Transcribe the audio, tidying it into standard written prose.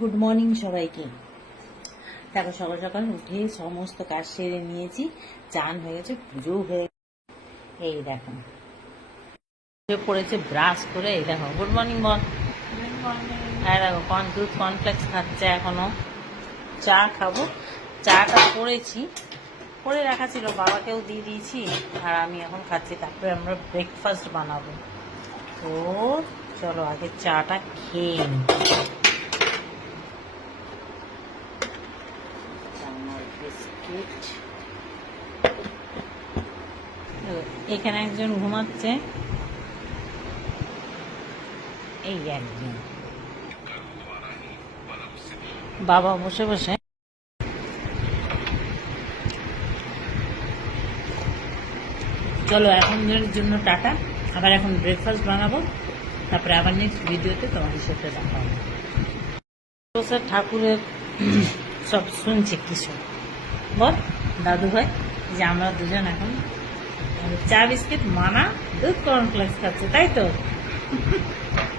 Good morning সবাইকে। দেখো সকাল সকাল উঠে সমস্ত কাজ সেরে নিয়েছি, চান হয়ে গেছে, পুজোও হয়ে গেছে। এই দেখো পড়েছে ব্রাশ করে। এই দেখো গুড মর্নিং বল। হ্যাঁ দেখো দুধ কর্নফ্লেক্স খাচ্ছে এখনো। চা খাবো, চাটা করেছি, করে রাখা ছিল, বাবাকেও দিয়ে দিয়েছি আর আমি এখন খাচ্ছি। তারপরে আমরা ব্রেকফাস্ট বানাবো। তো চলো আগে চাটা খেয়ে নিই। বিস্কিট, এখানে একজন ঘুমাচ্ছে, এই একজন বাবা বসে বসে। চলো এখনের জন্য টাটা, আবার এখন ব্রেকফাস্ট বানাবো, তারপরে আবার নেক্সট ভিডিওতে তোমাদের সাথে দেখা হবে। ঠাকুরের সব শুনছে কিছু বল দাদু ভাই, যে আমরা দুজন এখন চা বিস্কিট মানা দুধ কর্নফ্লেক্স খাচ্ছে, তাই তো?